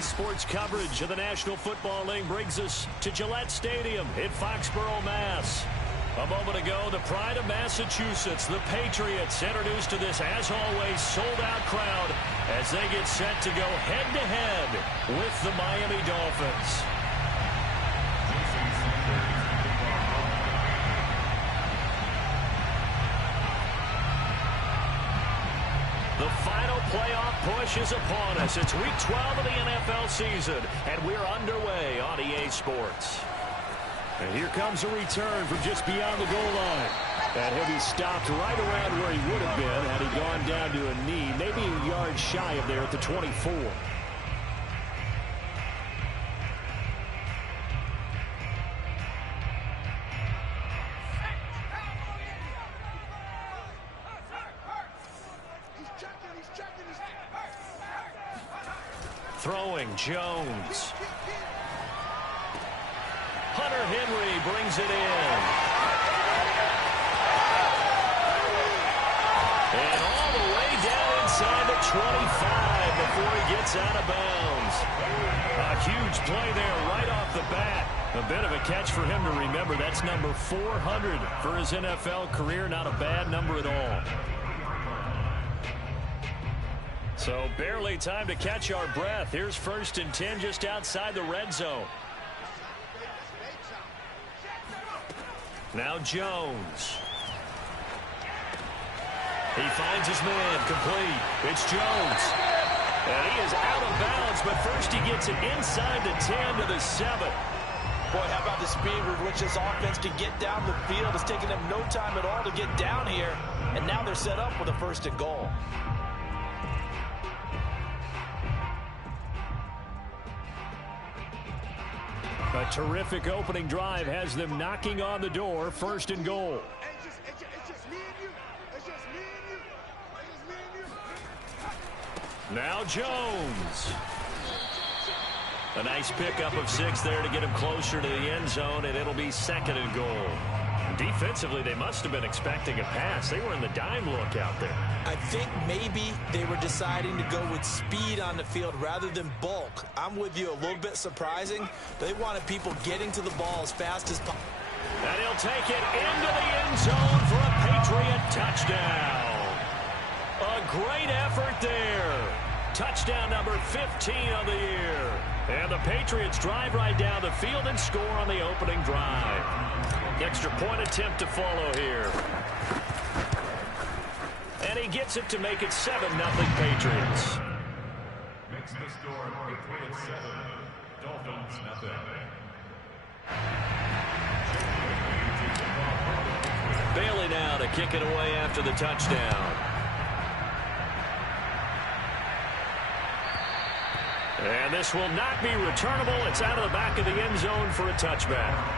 Today's sports coverage of the National Football League brings us to Gillette Stadium in Foxborough, Mass. A moment ago, the pride of Massachusetts, the Patriots, introduced to this, as always, sold-out crowd as they get set to go head-to-head with the Miami Dolphins. The final playoff push is upon us. It's Week 12 of the NFL season, and we're underway on EA Sports. And here comes a return from just beyond the goal line. And he'll be stopped right around where he would have been had he gone down to a knee, maybe a yard shy of there at the 24. Throwing Jones. Hunter Henry brings it in. And all the way down inside the 25 before he gets out of bounds. A huge play there right off the bat. A bit of a catch for him to remember. That's number 400 for his NFL career. Not a bad number at all. So barely time to catch our breath. Here's 1st and 10 just outside the red zone. Now Jones. He finds his man complete. It's Jones. And he is out of bounds, but first he gets it inside the 10 to the 7. Boy, how about the speed with which this offense can get down the field? It's taken them no time at all to get down here. And now they're set up with a 1st and goal. A terrific opening drive has them knocking on the door. 1st and goal. Now Jones. A nice pickup of 6 there to get him closer to the end zone, and it'll be 2nd and goal. Defensively, they must have been expecting a pass. They were in the dime look out there. I think maybe they were deciding to go with speed on the field rather than bulk. I'm with you, a little bit surprising. They wanted people getting to the ball as fast as possible. And he'll take it into the end zone for a Patriot touchdown. A great effort there. Touchdown number 15 of the year. And the Patriots drive right down the field and score on the opening drive. Extra point attempt to follow here. And he gets it to make it 7-0 Patriots. Makes the score Patriots 7, Dolphins nothing. Bailey now to kick it away after the touchdown. And this will not be returnable. It's out of the back of the end zone for a touchback.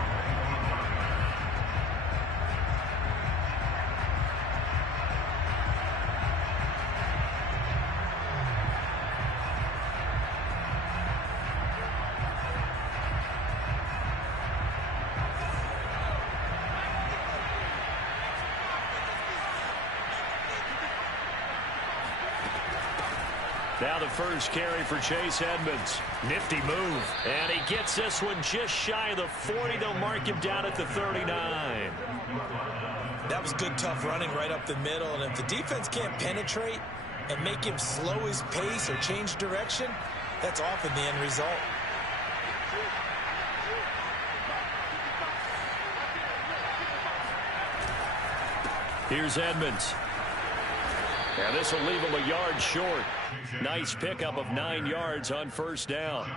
Now the first carry for Chase Edmonds. Nifty move. And he gets this one just shy of the 40. They'll mark him down at the 39. That was good, tough running right up the middle. And if the defense can't penetrate and make him slow his pace or change direction, that's often the end result. Here's Edmonds. And this will leave him a yard short. Nice pickup of 9 yards on 1st down.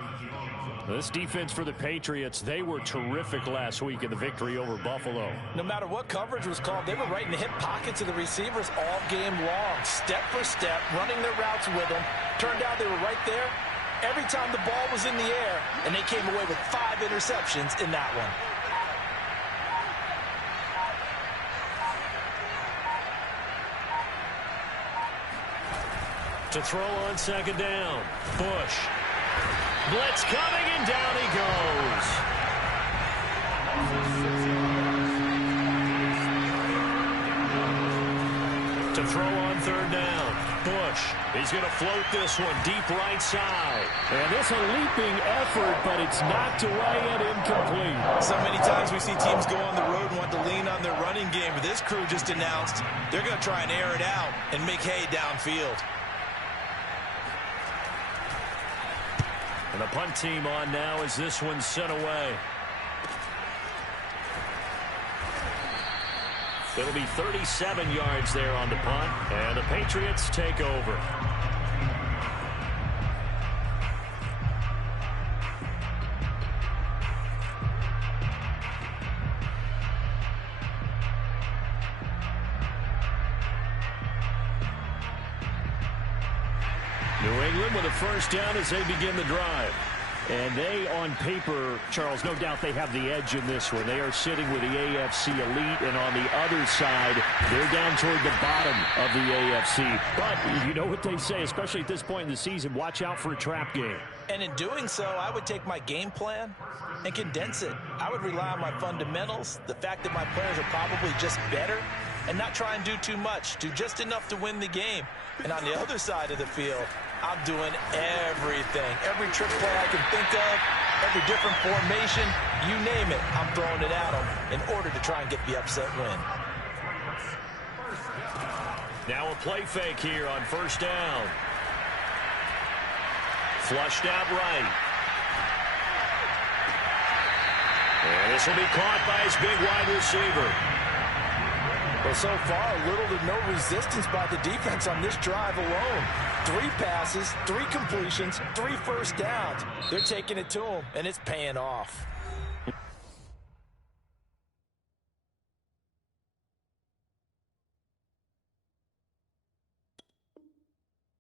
This defense for the Patriots, they were terrific last week in the victory over Buffalo. No matter what coverage was called, they were right in the hip pockets of the receivers all game long. Step for step, running their routes with them. Turned out they were right there every time the ball was in the air, and they came away with 5 interceptions in that one. To throw on 2nd down. Bush. Blitz coming, and down he goes. To throw on 3rd down. Bush. He's going to float this one deep right side. And this a leaping effort, but it's knocked away and incomplete. So many times we see teams go on the road and want to lean on their running game, but this crew just announced they're going to try and air it out and make hay downfield. And the punt team on now as this one's sent away. It'll be 37 yards there on the punt, and the Patriots take over. New England with a first down as they begin the drive. And they, on paper, Charles, no doubt they have the edge in this one. They are sitting with the AFC elite, and on the other side, they're down toward the bottom of the AFC. But you know what they say, especially at this point in the season, watch out for a trap game. And in doing so, I would take my game plan and condense it. I would rely on my fundamentals, the fact that my players are probably just better, and not try and do too much, do just enough to win the game. And on the other side of the field, I'm doing everything. Every trick play I can think of, every different formation, you name it, I'm throwing it at them in order to try and get the upset win. Now a play fake here on first down. Flushed out right. And this will be caught by his big wide receiver. Well, so far, little to no resistance by the defense on this drive alone. 3 passes, 3 completions, 3 first downs. They're taking it to him, and it's paying off.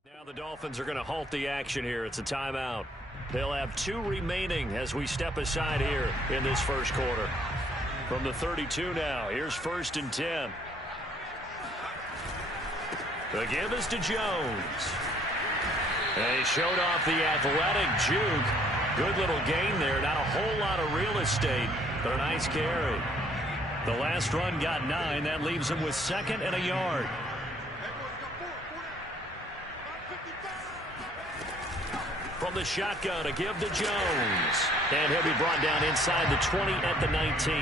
Now the Dolphins are going to halt the action here. It's a timeout. They'll have 2 remaining as we step aside here in this first quarter. From the 32 now, here's 1st and 10. The give is to Jones. And he showed off the athletic juke. Good little gain there. Not a whole lot of real estate, but a nice carry. The last run got 9. That leaves him with 2nd and a yard. From the shotgun, a give to Jones. And he'll be brought down inside the 20 at the 19.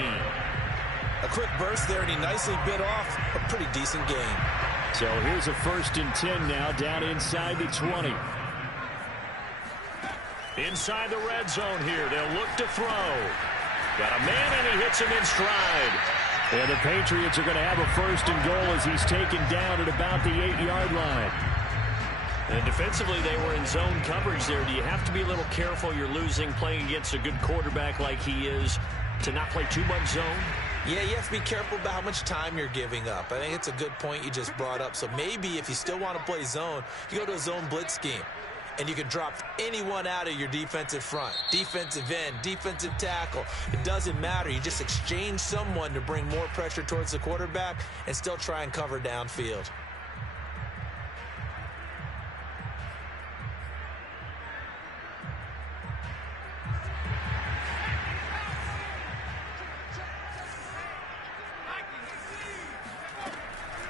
A quick burst there, and he nicely bit off a pretty decent gain. So here's a 1st and 10 now, down inside the 20. Inside the red zone here. They'll look to throw. Got a man, and he hits him in stride. And the Patriots are going to have a 1st and goal as he's taken down at about the 8-yard line. And defensively, they were in zone coverage there. Do you have to be a little careful? You're losing, playing against a good quarterback like he is, to not play too much zone? Yeah, you have to be careful about how much time you're giving up. I think it's a good point you just brought up. So maybe if you still want to play zone, you go to a zone blitz scheme. And you can drop anyone out of your defensive front. Defensive end, defensive tackle. It doesn't matter. You just exchange someone to bring more pressure towards the quarterback and still try and cover downfield.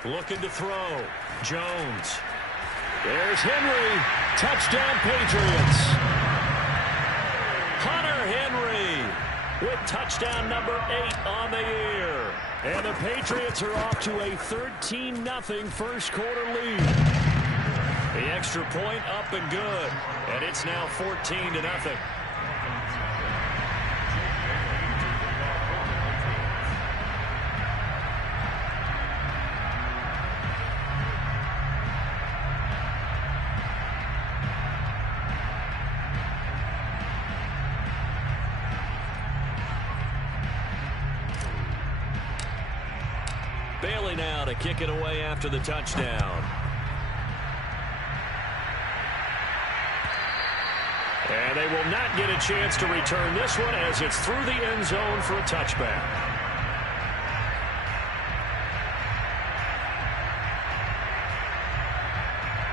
Looking to throw. Jones. There's Henry. Touchdown, Patriots. Hunter Henry with touchdown number 8 on the year. And the Patriots are off to a 13-0 first quarter lead. The extra point up and good. And it's now 14-0. Bailey now to kick it away after the touchdown. And they will not get a chance to return this one as it's through the end zone for a touchback.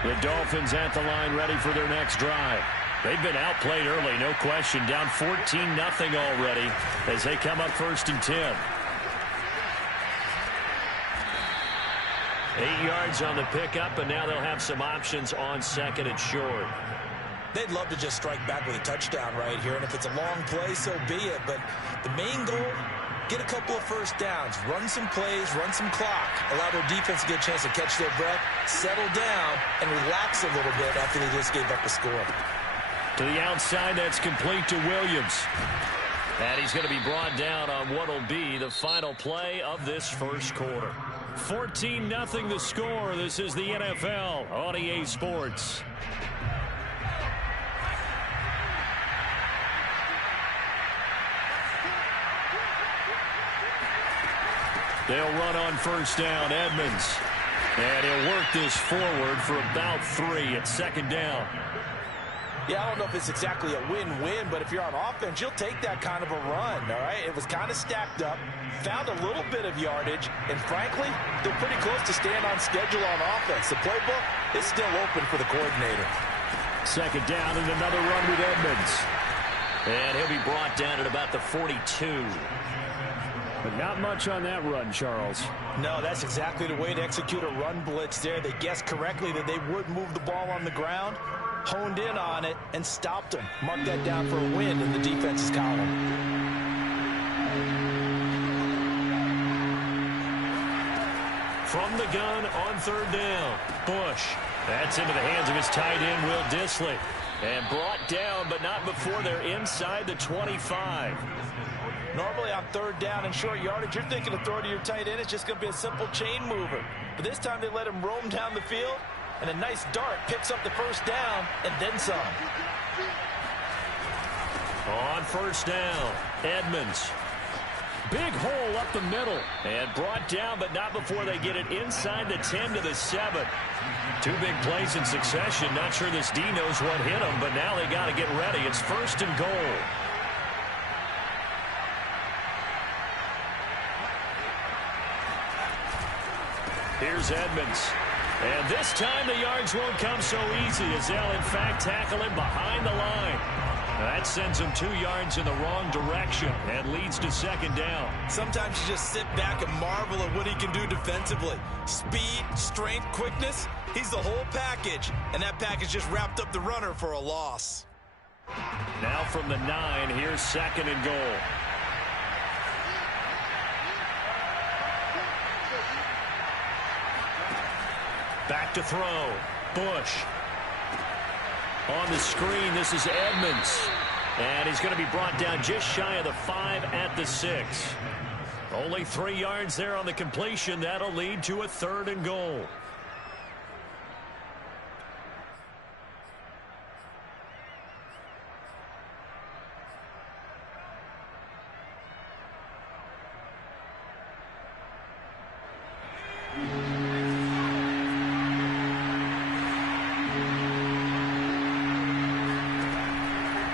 The Dolphins at the line ready for their next drive. They've been outplayed early, no question. Down 14-0 already as they come up 1st and 10. 8 yards on the pickup, and now they'll have some options on second and short. They'd love to just strike back with a touchdown right here, and if it's a long play, so be it. But the main goal, get a couple of first downs, run some plays, run some clock, allow their defense to get a chance to catch their breath, settle down, and relax a little bit after they just gave up a score. To the outside, that's complete to Williams. And he's going to be brought down on what will be the final play of this first quarter. 14-0 the score. This is the NFL on EA Sports. They'll run on first down, Edmonds. And he'll work this forward for about 3 at second down. Yeah, I don't know if it's exactly a win-win, but if you're on offense, you'll take that kind of a run, all right? It was kind of stacked up, found a little bit of yardage, and frankly, they're pretty close to staying on schedule on offense. The playbook is still open for the coordinator. Second down and another run with Edmonds. And he'll be brought down at about the 42. But not much on that run, Charles. No, that's exactly the way to execute a run blitz there. They guessed correctly that they would move the ball on the ground, honed in on it, and stopped them. Mark that down for a win in the defense's column. From the gun on third down, Bush. That's into the hands of his tight end, Will Dissly. And brought down, but not before they're inside the 25. Normally on third down and short yardage, you're thinking to throw to your tight end. It's just going to be a simple chain mover. But this time they let him roam down the field, and a nice dart picks up the first down and then some. On first down, Edmonds. Big hole up the middle. And brought down, but not before they get it inside the 10 to the 7. 2 big plays in succession. Not sure this D knows what hit him, but now they got to get ready. It's first and goal. Here's Edmonds. And this time the yards won't come so easy as they'll, in fact, tackle him behind the line. That sends him 2 yards in the wrong direction and leads to second down. Sometimes you just sit back and marvel at what he can do defensively. Speed, strength, quickness, he's the whole package. And that package just wrapped up the runner for a loss. Now from the 9, here's second and goal. Back to throw. Bush. On the screen, this is Edmonds. And he's going to be brought down just shy of the 5 at the 6. Only 3 yards there on the completion. That'll lead to a third and goal.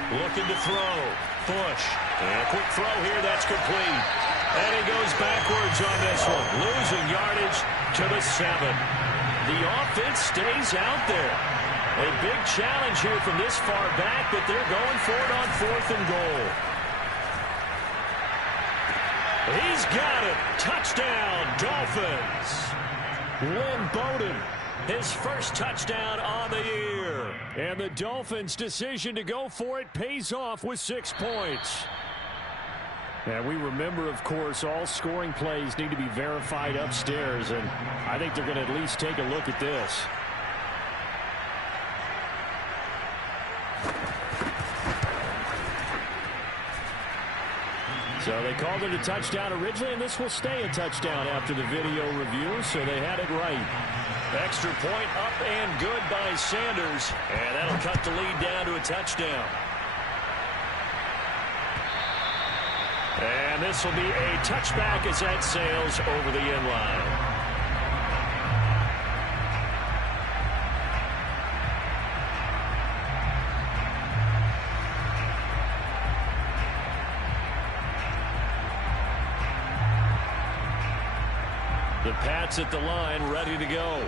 Looking to throw. Bush. And a quick throw here. That's complete. And he goes backwards on this one. Losing yardage to the 7. The offense stays out there. A big challenge here from this far back, but they're going for it on 4th and goal. He's got it. Touchdown, Dolphins. Lynn Bowden, his first touchdown on the year. And the Dolphins' decision to go for it pays off with 6 points. And we remember, of course, all scoring plays need to be verified upstairs, and I think they're going to at least take a look at this. So they called it a touchdown originally, and this will stay a touchdown after the video review, so they had it right. Extra point up and good by Sanders, and that'll cut the lead down to a touchdown. And this will be a touchback as that sails over the end line. The Pats at the line, ready to go.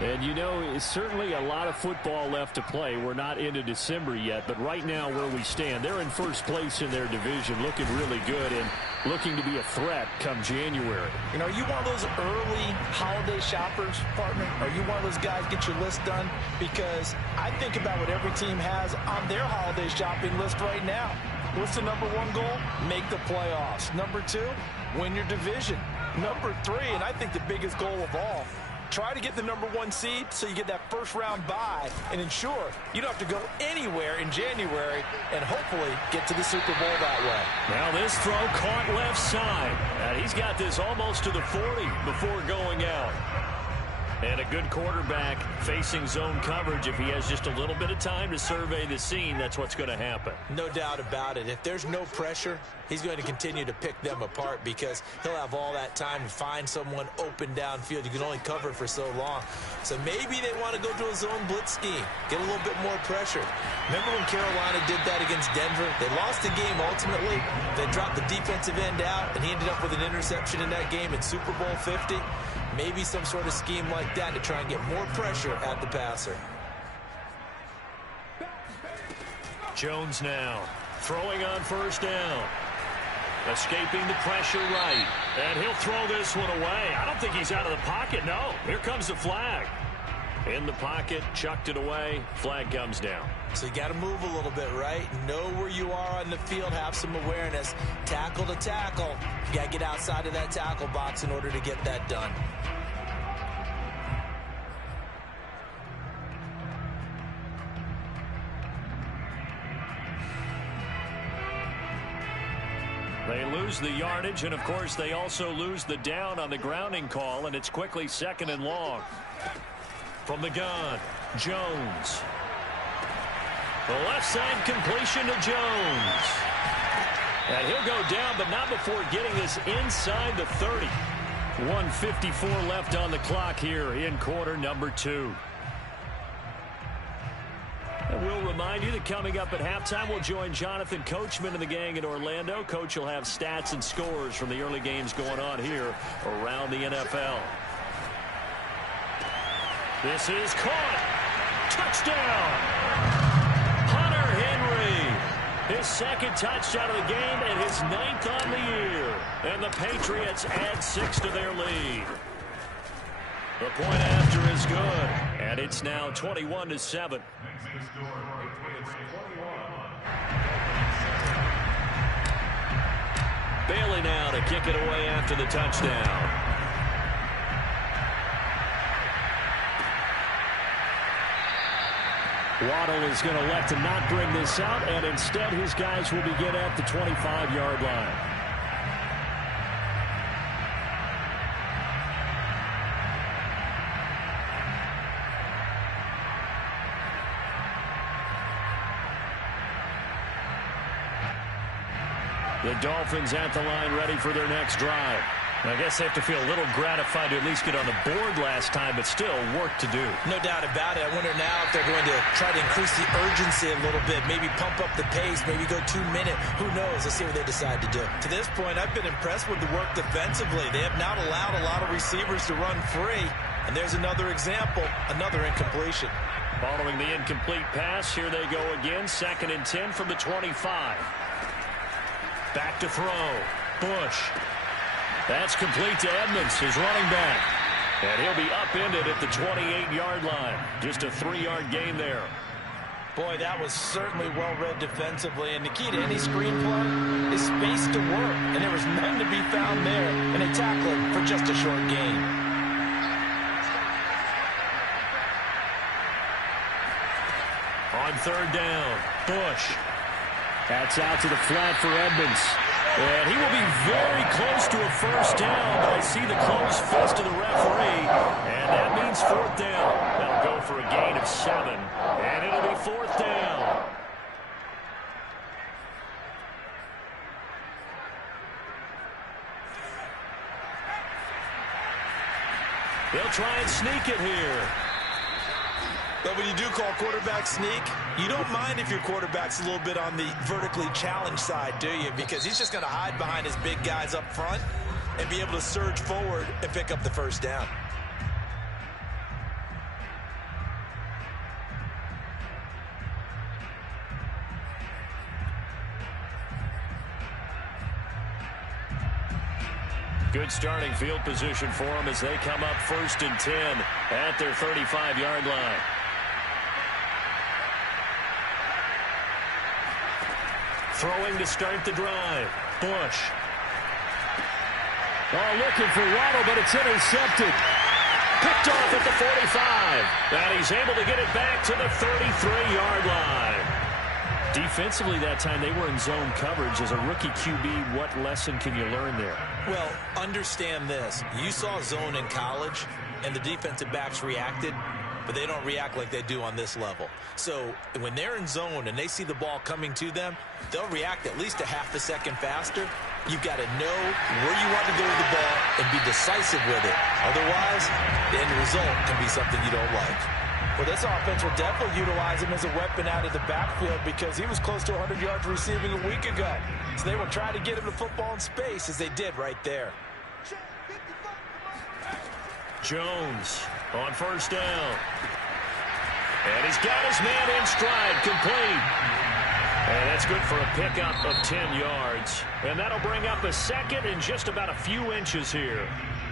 And, you know, it's certainly a lot of football left to play. We're not into December yet, but right now where we stand, they're in first place in their division, looking really good and looking to be a threat come January. You know, are you one of those early holiday shoppers, partner? Are you one of those guys get your list done? Because I think about what every team has on their holiday shopping list right now. What's the number one goal? Make the playoffs. Number two, win your division. Number three, and I think the biggest goal of all, try to get the number one seed so you get that first round bye and ensure you don't have to go anywhere in January and hopefully get to the Super Bowl that way. Now this throw caught left side. And he's got this almost to the 40 before going out. And a good quarterback facing zone coverage. If he has just a little bit of time to survey the scene, that's what's going to happen. No doubt about it. If there's no pressure, he's going to continue to pick them apart because he'll have all that time to find someone open downfield. You can only cover for so long. So maybe they want to go to a zone blitz scheme, get a little bit more pressure. Remember when Carolina did that against Denver? They lost the game ultimately. They dropped the defensive end out, and he ended up with an interception in that game in Super Bowl 50. Maybe some sort of scheme like that to try and get more pressure at the passer. Jones now throwing on first down. Escaping the pressure right. And he'll throw this one away. I don't think he's out of the pocket. No, here comes the flag. In the pocket, chucked it away. Flag comes down. So you got to move a little bit, right? Know where you are on the field. Have some awareness. Tackle to tackle. You got to get outside of that tackle box in order to get that done. They lose the yardage, and, of course, they also lose the down on the grounding call, and it's quickly 2nd and long. From the gun, Jones. The left side completion to Jones. And he'll go down, but not before getting this inside the 30. 1:54 left on the clock here in quarter number 2. And we'll remind you that coming up at halftime, we'll join Jonathan Coachman and the gang in Orlando. Coach will have stats and scores from the early games going on here around the NFL. This is caught. Touchdown. Hunter Henry. His 2nd touchdown of the game and his 9th on the year. And the Patriots add 6 to their lead. The point after is good. And it's now 21-7. Bailey now to kick it away after the touchdown. Waddle is going to elect to not bring this out, and instead his guys will begin at the 25-yard line. The Dolphins at the line ready for their next drive. I guess they have to feel a little gratified to at least get on the board last time, but still work to do. No doubt about it. I wonder now if they're going to try to increase the urgency a little bit, maybe pump up the pace, maybe go 2-minute. Who knows? Let's see what they decide to do. To this point, I've been impressed with the work defensively. They have not allowed a lot of receivers to run free. And there's another example, another incompletion. Following the incomplete pass, here they go again. 2nd and 10 from the 25. Back to throw. Bush. That's complete to Edmonds, his running back. And he'll be upended at the 28-yard line. Just a 3-yard gain there. Boy, that was certainly well-read defensively. And the key to any screenplay is space to work. And there was none to be found there. And they tackle it for just a short gain. On 3rd down, Bush. That's out to the flat for Edmonds. And he will be very close to a first down, but I see the closed fist of the referee, and that means 4th down. That'll go for a gain of 7, and it'll be 4th down. They'll try and sneak it here. But when you do call quarterback sneak, you don't mind if your quarterback's a little bit on the vertically challenged side, do you? Because he's just going to hide behind his big guys up front and be able to surge forward and pick up the first down. Good starting field position for them as they come up 1st and 10 at their 35-yard line. Throwing to start the drive. Bush. Oh, looking for Waddle, but it's intercepted. Picked off at the 45. And he's able to get it back to the 33-yard line. Defensively that time, they were in zone coverage. As a rookie QB, what lesson can you learn there? Well, understand this. You saw zone in college, and the defensive backs reacted, but they don't react like they do on this level. So when they're in zone and they see the ball coming to them, they'll react at least a half a second faster. You've got to know where you want to go with the ball and be decisive with it. Otherwise, the end result can be something you don't like. Well, this offense will definitely utilize him as a weapon out of the backfield because he was close to 100 yards receiving a week ago. So they will try to get him the football in space as they did right there. Jones on 1st down. And he's got his man in stride, complete. And that's good for a pickup of 10 yards. And that'll bring up a second and just about a few inches here.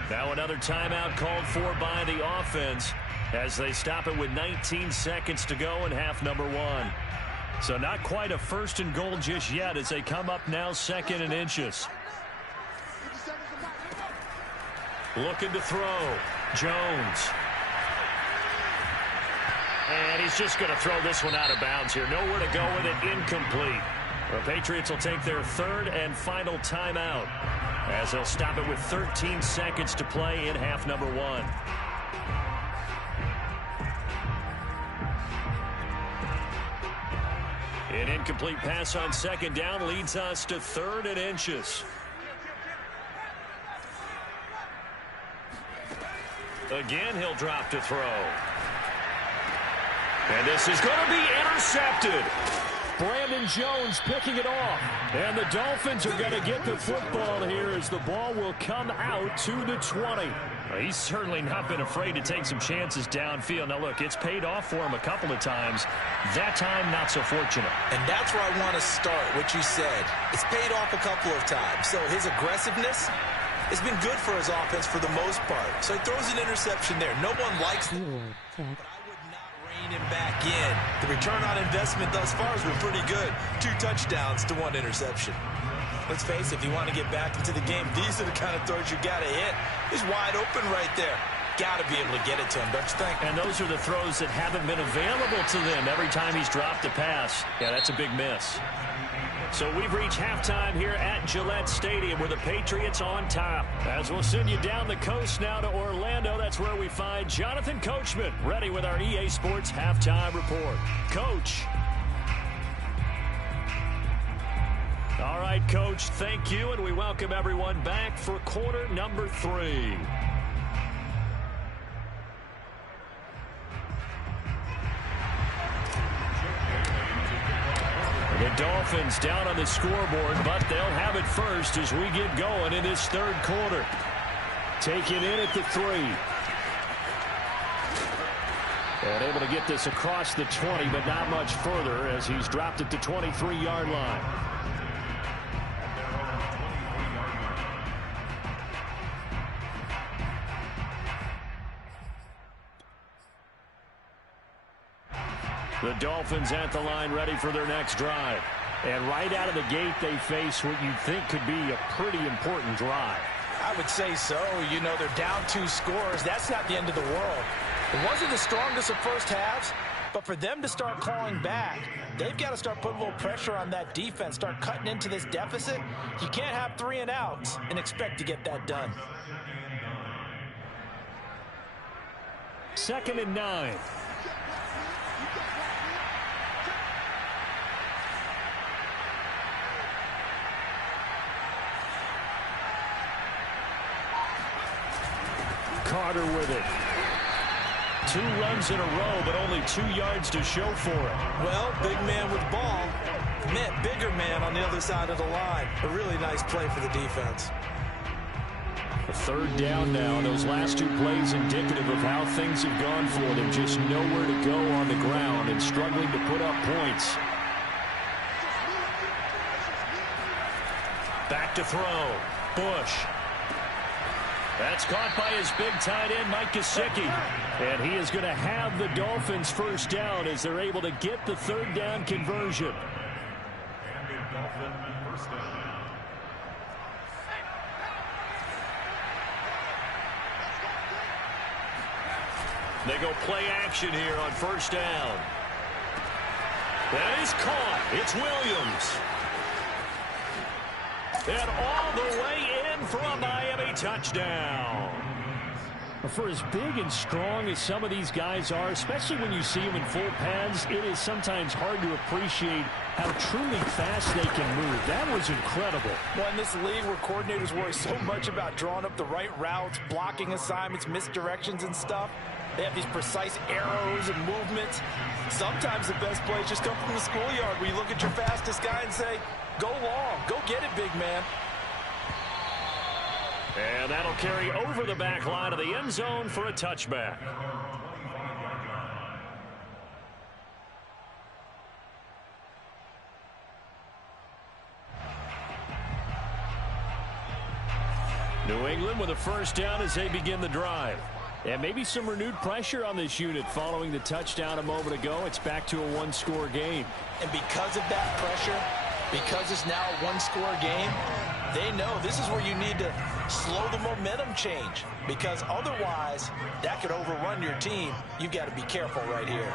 Now another timeout called for by the offense as they stop it with 19 seconds to go in half number 1. So not quite a 1st and goal just yet as they come up now 2nd and inches. Looking to throw. Jones. And he's just going to throw this one out of bounds here. Nowhere to go with it. Incomplete. The Patriots will take their 3rd and final timeout as they'll stop it with 13 seconds to play in half number 1. An incomplete pass on 2nd down leads us to 3rd and inches. Again, he'll drop to throw. And this is going to be intercepted. Brandon Jones picking it off. And the Dolphins are going to get the football here as the ball will come out to the 20. Well, he's certainly not been afraid to take some chances downfield. Now, look, it's paid off for him a couple of times. That time, not so fortunate. And that's where I want to start, what you said. It's paid off a couple of times. So his aggressiveness has been good for his offense for the most part. So he throws an interception there. No one likes it. But I would not rein him back in. The return on investment thus far has been pretty good. 2 touchdowns to 1 interception. Let's face it, if you want to get back into the game, these are the kind of throws you got to hit. He's wide open right there. Got to be able to get it to him, don't you think? And those are the throws that haven't been available to them every time he's dropped a pass. Yeah, that's a big miss. So we've reached halftime here at Gillette Stadium with the Patriots on top. As we'll send you down the coast now to Orlando, that's where we find Jonathan Coachman ready with our EA Sports Halftime Report. Coach. All right, Coach, thank you, and we welcome everyone back for quarter number 3. The Dolphins down on the scoreboard, but they'll have it first as we get going in this 3rd quarter. Take it in at the 3. And able to get this across the 20, but not much further as he's dropped at the 23-yard line. The Dolphins at the line ready for their next drive. And right out of the gate, they face what you'd think could be a pretty important drive. I would say so. You know, they're down 2 scores. That's not the end of the world. It wasn't the strongest of first halves, but for them to start calling back, they've got to start putting a little pressure on that defense, start cutting into this deficit. You can't have 3 and outs and expect to get that done. 2nd and 9. Carter with it. 2 runs in a row, but only 2 yards to show for it. Well, big man with ball met bigger man on the other side of the line. A really nice play for the defense. A 3rd down now. Those last 2 plays indicative of how things have gone for them. Just nowhere to go on the ground and struggling to put up points. Back to throw. Bush. That's caught by his big tight end, Mike Gesicki. And he is going to have the Dolphins first down as they're able to get the third down conversion. They go play action here on first down. That is caught. It's Williams. And all the way in for a Miami touchdown. For as big and strong as some of these guys are, especially when you see them in full pads, it is sometimes hard to appreciate how truly fast they can move. That was incredible. Well, in this league where coordinators worry so much about drawing up the right routes, blocking assignments, misdirections and stuff, they have these precise arrows and movements. Sometimes the best plays just come from the schoolyard where you look at your fastest guy and say, go long, go get it, big man. And that'll carry over the back line of the end zone for a touchback. New England with a first down as they begin the drive. And maybe some renewed pressure on this unit following the touchdown a moment ago. It's back to a one-score game. And because of that pressure, because it's now a one-score game, they know this is where you need to slow the momentum change, because otherwise that could overrun your team. You've got to be careful right here.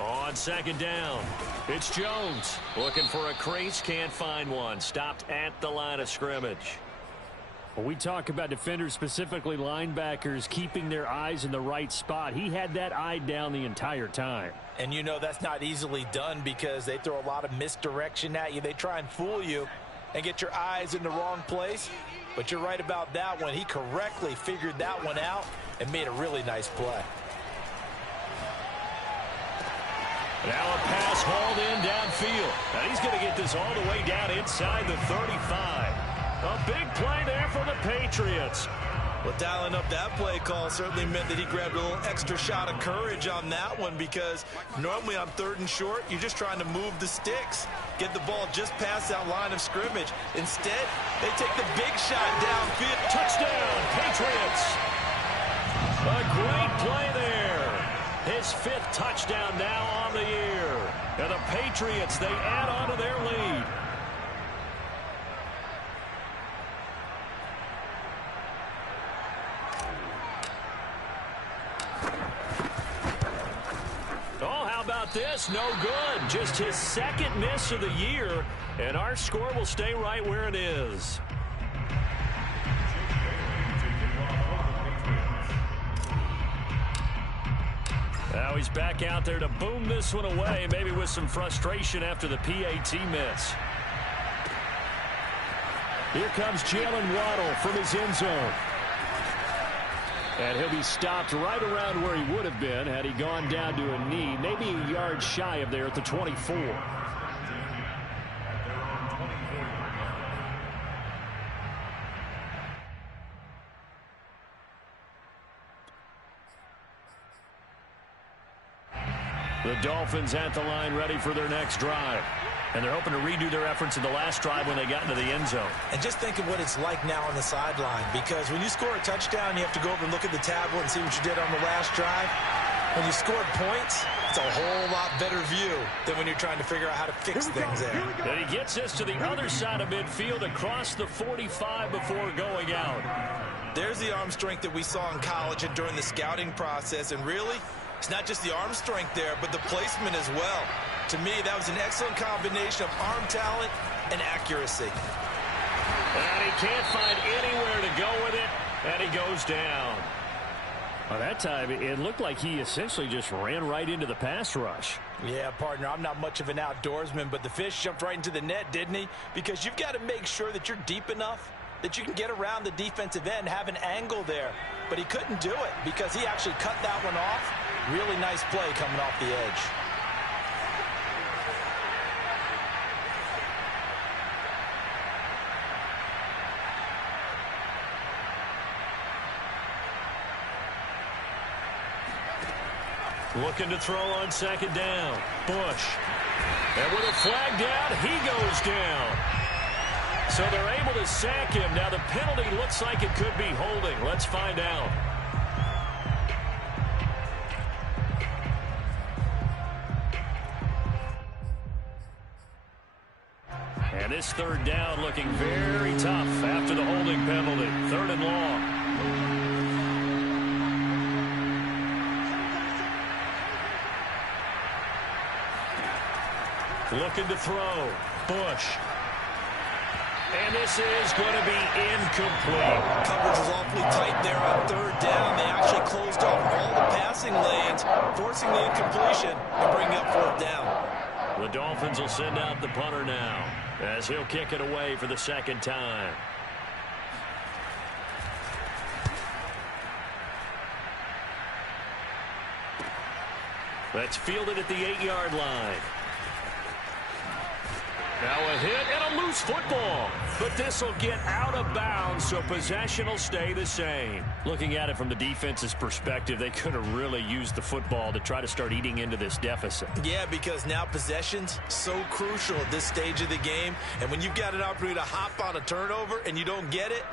On second down, it's Jones looking for a crease, can't find one. Stopped at the line of scrimmage. When we talk about defenders, specifically linebackers, keeping their eyes in the right spot, he had that eye down the entire time. And you know that's not easily done because they throw a lot of misdirection at you. They try and fool you and get your eyes in the wrong place. But you're right about that one. He correctly figured that one out and made a really nice play. Now a pass hauled in downfield. Now he's going to get this all the way down inside the 35. A big play there for the Patriots. Well, dialing up that play call certainly meant that he grabbed a little extra shot of courage on that one, because normally on third and short, you're just trying to move the sticks, get the ball just past that line of scrimmage. Instead, they take the big shot downfield. Touchdown, Patriots. A great play there. His fifth touchdown now on the year. And the Patriots, they add on to their lead. This no good. Just his second miss of the year, and our score will stay right where it is. Now he's back out there to boom this one away, maybe with some frustration after the PAT miss. Here comes Jalen Waddle from his end zone. And he'll be stopped right around where he would have been had he gone down to a knee, maybe a yard shy of there at the 24. The Dolphins at the line ready for their next drive. And they're hoping to redo their efforts in the last drive when they got into the end zone. And just think of what it's like now on the sideline, because when you score a touchdown, you have to go over and look at the tablet and see what you did on the last drive. When you scored points, it's a whole lot better view than when you're trying to figure out how to fix things there. And he gets this to the other side of midfield across the 45 before going out. There's the arm strength that we saw in college and during the scouting process. And really, it's not just the arm strength there, but the placement as well. To me, that was an excellent combination of arm talent and accuracy. And he can't find anywhere to go with it, and he goes down. Well, that time, it looked like he essentially just ran right into the pass rush. Yeah, partner, I'm not much of an outdoorsman, but the fish jumped right into the net, didn't he? Because you've got to make sure that you're deep enough that you can get around the defensive end, have an angle there. But he couldn't do it because he actually cut that one off. Really nice play coming off the edge. Looking to throw on second down. Bush. And with a flag down, he goes down. So they're able to sack him. Now the penalty looks like it could be holding. Let's find out. And this third down looking very tough after the holding penalty. 3rd and long. Looking to throw. Bush. And this is going to be incomplete. Coverage was awfully tight there on 3rd down. They actually closed off all the passing lanes, forcing the incompletion and bringing up 4th down. The Dolphins will send out the punter now as he'll kick it away for the 2nd time. Let's field it at the 8-yard line. Now a hit and a loose football. But this will get out of bounds, so possession will stay the same. Looking at it from the defense's perspective, they could have really used the football to try to start eating into this deficit. Yeah, because now possession's so crucial at this stage of the game. And when you've got an opportunity to hop on a turnover and you don't get it,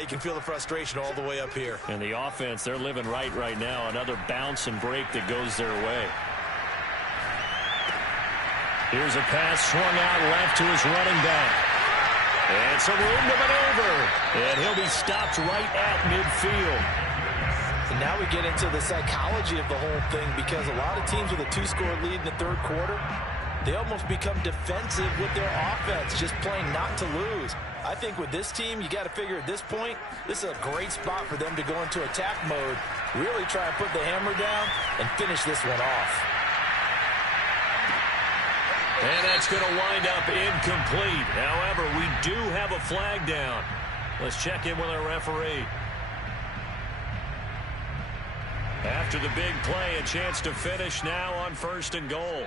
you can feel the frustration all the way up here. And the offense, they're living right now. Another bounce and break that goes their way. Here's a pass swung out left to his running back. And some room to maneuver. And he'll be stopped right at midfield. And now we get into the psychology of the whole thing, because a lot of teams with a 2-score lead in the 3rd quarter, they almost become defensive with their offense, just playing not to lose. I think with this team, you got to figure at this point, this is a great spot for them to go into attack mode, really try and put the hammer down and finish this one off. And that's going to wind up incomplete. However, we do have a flag down. Let's check in with our referee. After the big play, a chance to finish now on 1st and goal.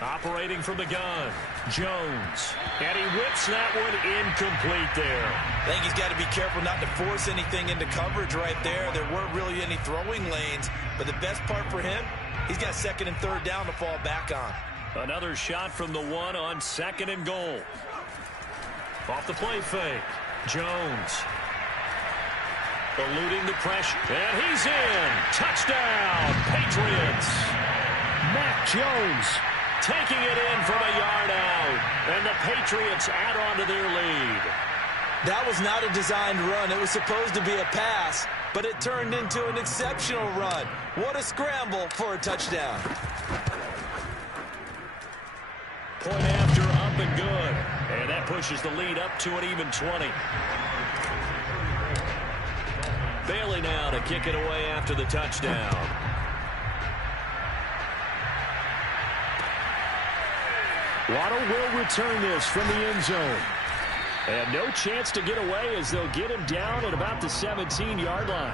Operating from the gun, Jones. And he whips that one incomplete there. I think he's got to be careful not to force anything into coverage right there. There weren't really any throwing lanes, but the best part for him, he's got 2nd and 3rd down to fall back on. Another shot from the 1 on 2nd and goal. Off the play fake, Jones. Eluding the pressure, and he's in. Touchdown, Patriots. Mac Jones taking it in from a yard out, and the Patriots add on to their lead. That was not a designed run. It was supposed to be a pass, but it turned into an exceptional run. What a scramble for a touchdown. Point after, up and good. And that pushes the lead up to an even 20. Bailey now to kick it away after the touchdown. Waddle will return this from the end zone. And no chance to get away as they'll get him down at about the 17-yard line.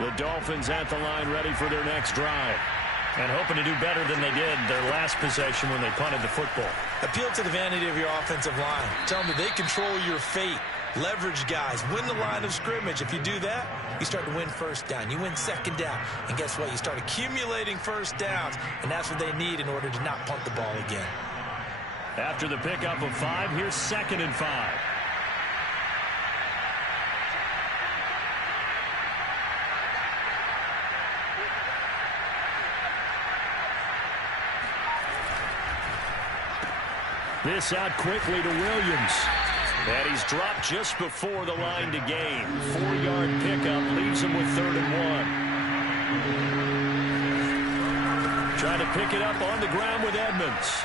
The Dolphins at the line, ready for their next drive. And hoping to do better than they did their last possession when they punted the football. Appeal to the vanity of your offensive line. Tell them that they control your fate. Leverage guys. Win the line of scrimmage. If you do that, you start to win 1st down. You win 2nd down. And guess what? You start accumulating 1st downs. And that's what they need in order to not punt the ball again. After the pickup of 5, here's 2nd and 5. This out quickly to Williams. And he's dropped just before the line to gain. 4-yard pickup leaves him with 3rd and 1. Trying to pick it up on the ground with Edmonds.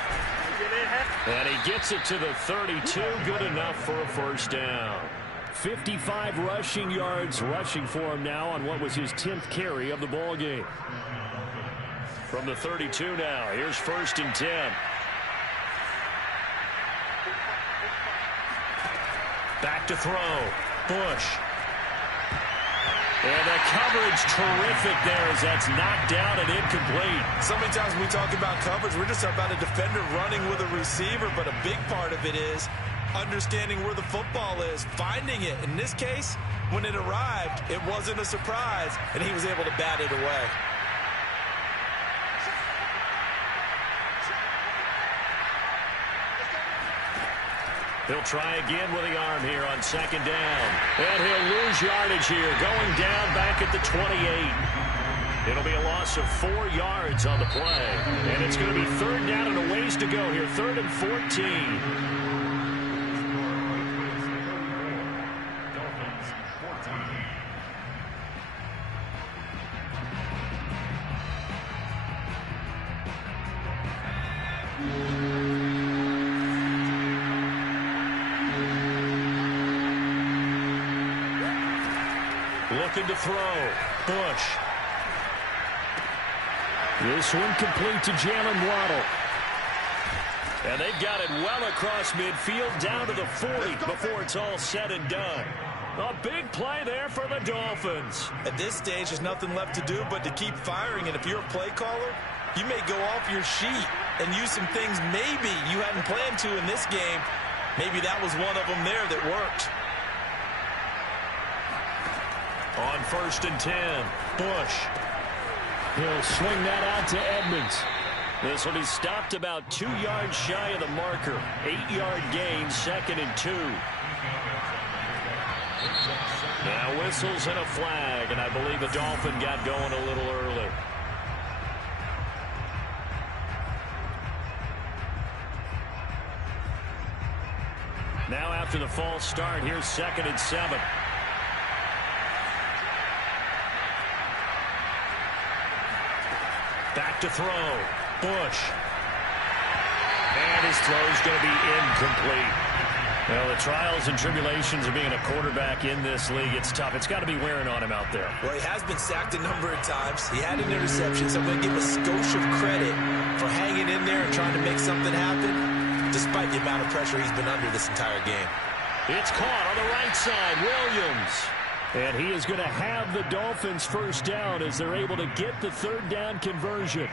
And he gets it to the 32. Good enough for a 1st down. 55 rushing yards rushing for him now on what was his 10th carry of the ball game. From the 32 now, here's 1st and 10. Back to throw. Bush. And the coverage terrific there as that's knocked down and incomplete. So many times when we talk about coverage, we're just about a defender running with a receiver, but a big part of it is understanding where the football is, finding it. In this case, when it arrived, it wasn't a surprise, and he was able to bat it away. He'll try again with the arm here on second down. And he'll lose yardage here, going down back at the 28. It'll be a loss of 4 yards on the play. And it's going to be third down and a ways to go here, 3rd and 14. Looking to throw. Bush. This one complete to Jalen Waddle. And they've got it well across midfield down to the 40 before it's all said and done. A big play there for the Dolphins. At this stage, there's nothing left to do but to keep firing. And if you're a play caller, you may go off your sheet and use some things maybe you hadn't planned to in this game. Maybe that was one of them there that worked. On 1st and 10, Bush. He'll swing that out to Edmonds. This will be stopped about 2 yards shy of the marker. 8-yard gain, 2nd and 2. Now whistles and a flag, and I believe the Dolphin got going a little early. Now after the false start, here's 2nd and 7. Back to throw. Bush. And his throw's going to be incomplete. Well, the trials and tribulations of being a quarterback in this league, it's tough. It's got to be wearing on him out there. Well, he has been sacked a number of times. He had an interception, so I'm going to give a skosh of credit for hanging in there and trying to make something happen, despite the amount of pressure he's been under this entire game. It's caught on the right side. Williams. And he is going to have the Dolphins first down as they're able to get the 3rd down conversion.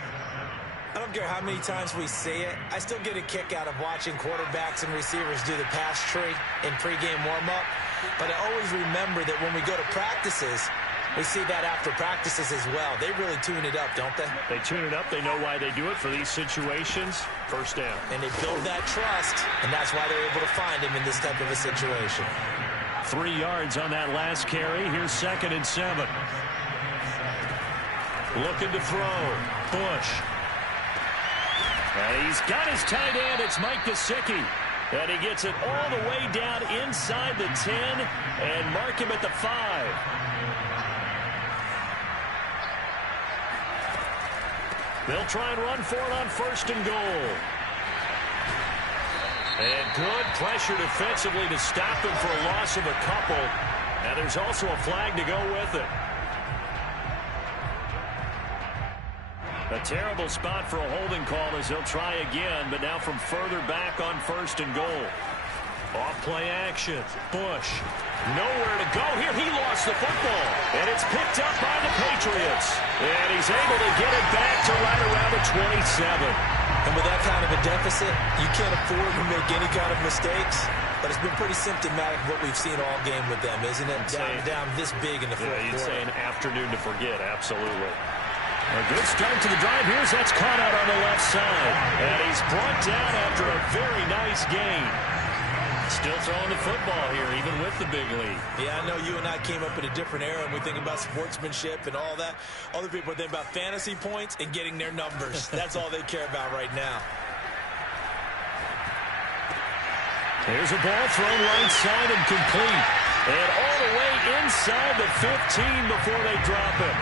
I don't care how many times we see it. I still get a kick out of watching quarterbacks and receivers do the pass tree in pregame warm-up. But I always remember that when we go to practices, we see that after practices as well. They really tune it up, don't they? They tune it up. They know why they do it for these situations. First down. And they build that trust, and that's why they're able to find him in this type of a situation. 3 yards on that last carry. Here's 2nd and 7. Looking to throw. Bush. And he's got his tight end. It's Mike Gesicki. And he gets it all the way down inside the 10 and mark him at the 5. They'll try and run for it on 1st and goal. And good pressure defensively to stop them for a loss of a couple. And there's also a flag to go with it. A terrible spot for a holding call as they'll try again, but now from further back on 1st and goal. Off play action. Bush. Nowhere to go here. He lost the football. And it's picked up by the Patriots. And he's able to get it back to right around the 27. And with that kind of a deficit, you can't afford to make any kind of mistakes. But it's been pretty symptomatic of what we've seen all game with them, isn't it? Down this big in the fourth quarter. You'd say an afternoon to forget, absolutely. A good start to the drive. Here's that's caught out on the left side. And he's brought down after a very nice gain. Still throwing the football here, even with the big lead. Yeah, I know you and I came up in a different era, and we think about sportsmanship and all that. Other people think about fantasy points and getting their numbers. That's all they care about right now. Here's a ball thrown right side and complete. And all the way inside the 15 before they drop it.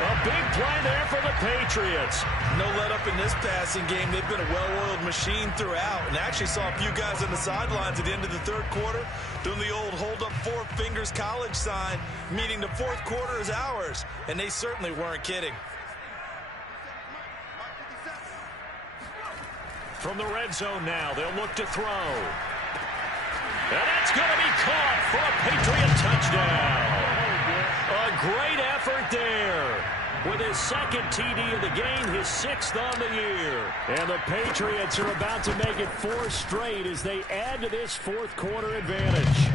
A big play there for the Patriots. No let up in this passing game. They've been a well-oiled machine throughout. And I actually saw a few guys on the sidelines at the end of the 3rd quarter doing the old hold up 4 fingers college sign, meaning the 4th quarter is ours. And they certainly weren't kidding. From the red zone now, they'll look to throw. And that's going to be caught for a Patriot touchdown. A great effort there. with his second TD of the game, his 6th on the year. And the Patriots are about to make it 4 straight as they add to this fourth quarter advantage.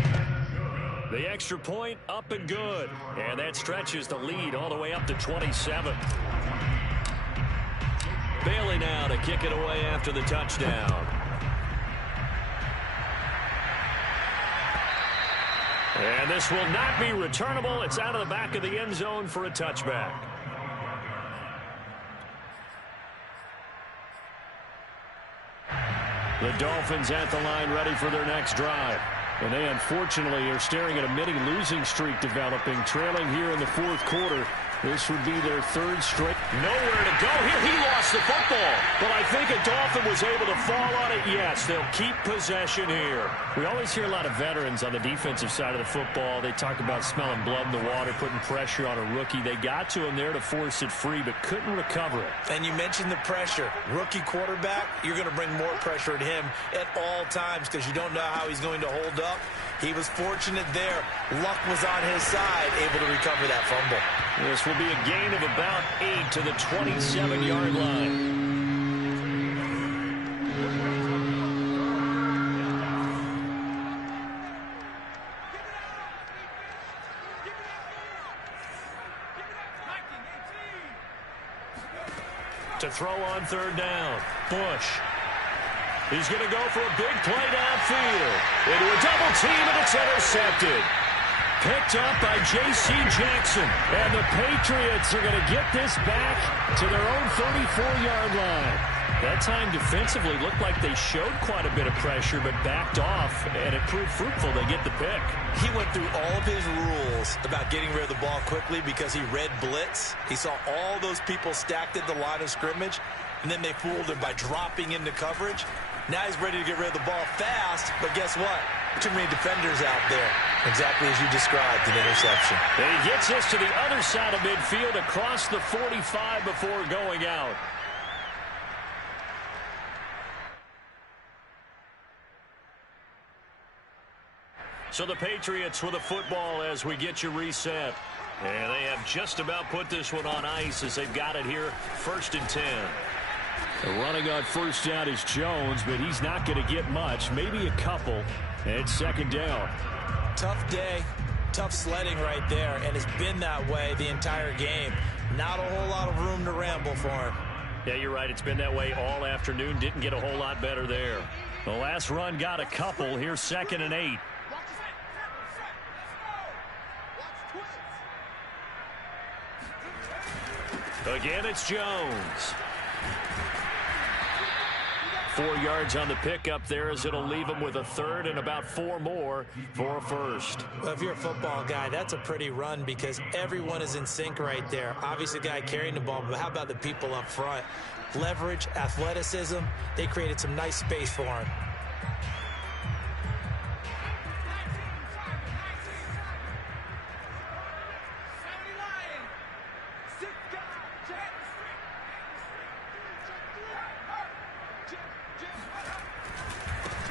The extra point up and good. And that stretches the lead all the way up to 27. Bailey now to kick it away after the touchdown. And this will not be returnable. It's out of the back of the end zone for a touchback. The Dolphins at the line ready for their next drive. And they unfortunately are staring at a mini losing streak developing, trailing here in the fourth quarter. This would be their 3rd straight. Nowhere to go here. He lost the football. But I think a Dolphin was able to fall on it. Yes, they'll keep possession here. We always hear a lot of veterans on the defensive side of the football. They talk about smelling blood in the water, putting pressure on a rookie. They got to him there to force it free, but couldn't recover it. And you mentioned the pressure. Rookie quarterback, you're going to bring more pressure at him at all times because you don't know how he's going to hold up. He was fortunate there. Luck was on his side, able to recover that fumble. This will be a gain of about 8 to the 27-yard line. To throw on 3rd down. Bush. He's going to go for a big play downfield. Into a double team, and it's intercepted. Picked up by J.C. Jackson. And the Patriots are going to get this back to their own 34-yard line. That time defensively looked like they showed quite a bit of pressure, but backed off, and it proved fruitful. They get the pick. He went through all of his rules about getting rid of the ball quickly because he read blitz. He saw all those people stacked at the line of scrimmage, and then they fooled him by dropping into coverage. Now he's ready to get rid of the ball fast, but guess what? Too many defenders out there. Exactly as you described, an interception. And he gets us to the other side of midfield across the 45 before going out. So the Patriots with a football as we get you reset. And they have just about put this one on ice as they've got it here, 1st and 10. Running on 1st down is Jones, but he's not going to get much, maybe a couple. And 2nd down. Tough day, tough sledding right there, and it's been that way the entire game. Not a whole lot of room to ramble for him. Yeah, you're right. It's been that way all afternoon. Didn't get a whole lot better there. The last run got a couple. Here's 2nd and 8. Again, it's Jones. 4 yards on the pickup there as it'll leave him with a 3rd and about 4 more for a 1st. Well, if you're a football guy, that's a pretty run because everyone is in sync right there. Obviously, the guy carrying the ball, but how about the people up front? Leverage, athleticism, they created some nice space for him.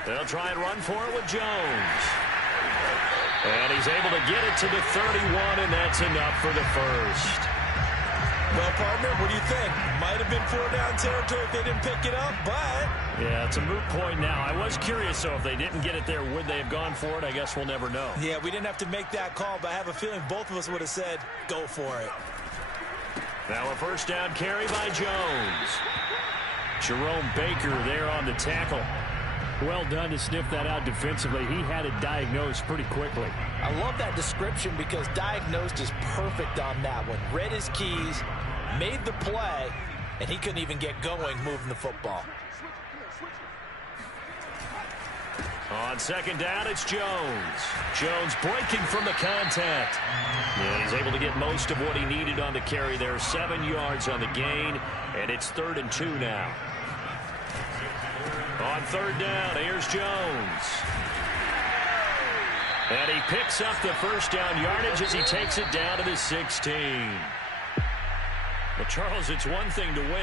They'll try and run for it with Jones. And he's able to get it to the 31, and that's enough for the 1st. Well, partner, what do you think? Might have been 4-down territory if they didn't pick it up, but... Yeah, it's a moot point now. I was curious, so if they didn't get it there, would they have gone for it? I guess we'll never know. Yeah, we didn't have to make that call, but I have a feeling both of us would have said, go for it. Now a 1st down carry by Jones. Jerome Baker there on the tackle. Well done to sniff that out defensively. He had it diagnosed pretty quickly. I love that description because diagnosed is perfect on that one. Read his keys, made the play, and he couldn't even get going moving the football. On 2nd down, it's Jones. Jones breaking from the contact. Yeah, he's able to get most of what he needed on the carry there. 7 yards on the gain, and it's 3rd and 2 now. On 3rd down, here's Jones. And he picks up the 1st down yardage as he takes it down to the 16. Well, Charles, it's one thing to win.